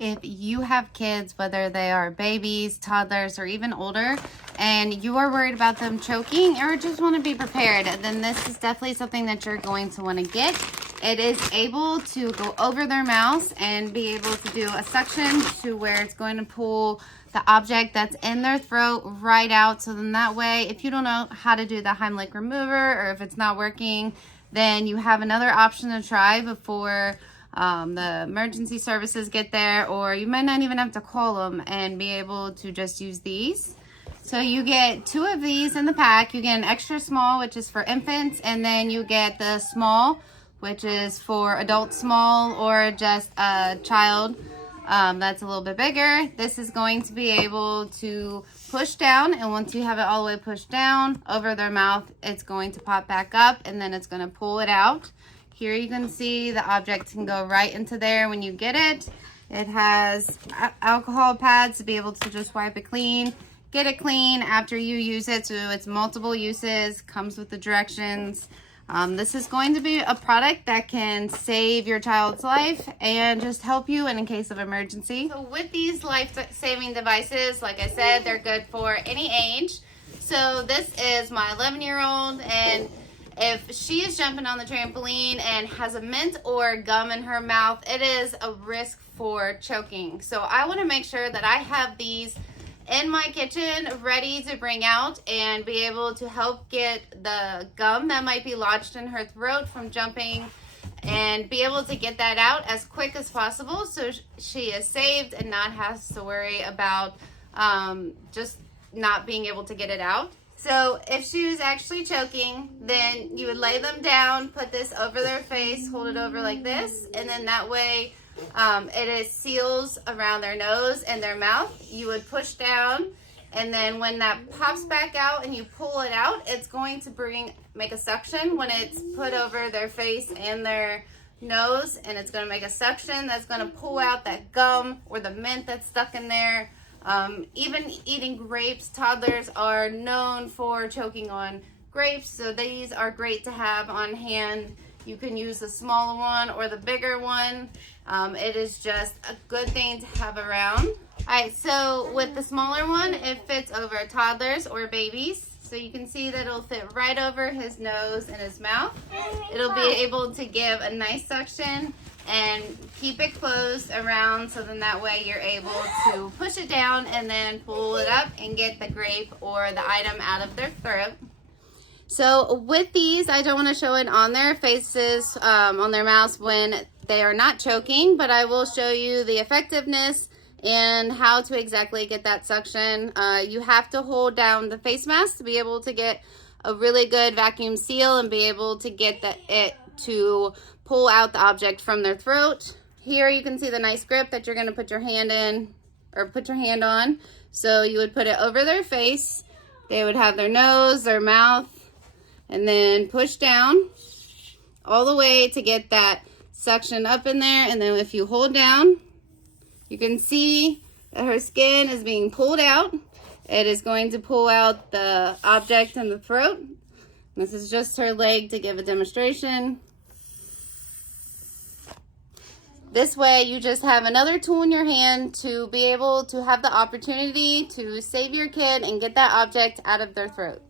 If you have kids, whether they are babies, toddlers, or even older, and you are worried about them choking or just want to be prepared, then this is definitely something that you're going to want to get. It is able to go over their mouths and be able to do a suction to where it's going to pull the object that's in their throat right out. So then that way, if you don't know how to do the Heimlich remover, or if it's not working, then you have another option to try before the emergency services get there, or you might not even have to call them and be able to just use these. So you get 2 of these in the pack. You get an extra small, which is for infants, and then you get the small, which is for adult small or just a child that's a little bit bigger. This is going to be able to push down, and once you have it all the way pushed down over their mouth, it's going to pop back up, and then it's going to pull it out. Here you can see the object can go right into there when you get it. It has alcohol pads to be able to just wipe it clean, get it clean after you use it. So it's multiple uses, comes with the directions. This is going to be a product that can save your child's life and just help you in case of emergency. So with these life-saving devices, like I said, they're good for any age. So this is my 11-year-old, and if she is jumping on the trampoline and has a mint or gum in her mouth, it is a risk for choking. So I want to make sure that I have these in my kitchen ready to bring out and be able to help get the gum that might be lodged in her throat from jumping, and be able to get that out as quick as possible so she is saved and not has to worry about just not being able to get it out. So if she was actually choking, then you would lay them down, put this over their face, hold it over like this, and then that way it seals around their nose and their mouth. You would push down, and then when that pops back out and you pull it out, it's going to make a suction when it's put over their face and their nose, and it's going to make a suction that's going to pull out that gum or the mint that's stuck in there. Even eating grapes, toddlers are known for choking on grapes, so these are great to have on hand. You can use the smaller one or the bigger one. It is just a good thing to have around. Alright, so with the smaller one, it fits over toddlers or babies. So you can see that it'll fit right over his nose and his mouth. It'll be able to give a nice suction and keep it closed around, so then that way you're able to push it down and then pull it up and get the grape or the item out of their throat. So with these, I don't want to show it on their faces, on their mouths when they are not choking, but I will show you the effectiveness and how to exactly get that suction. You have to hold down the face mask to be able to get a really good vacuum seal and be able to get it to pull out the object from their throat. Here you can see the nice grip that you're going to put your hand in, or put your hand on. So you would put it over their face. They would have their nose, their mouth, and then push down all the way to get that suction up in there. And then if you hold down, you can see that her skin is being pulled out. It is going to pull out the object in the throat. This is just her leg to give a demonstration. This way you just have another tool in your hand to be able to have the opportunity to save your kid and get that object out of their throat.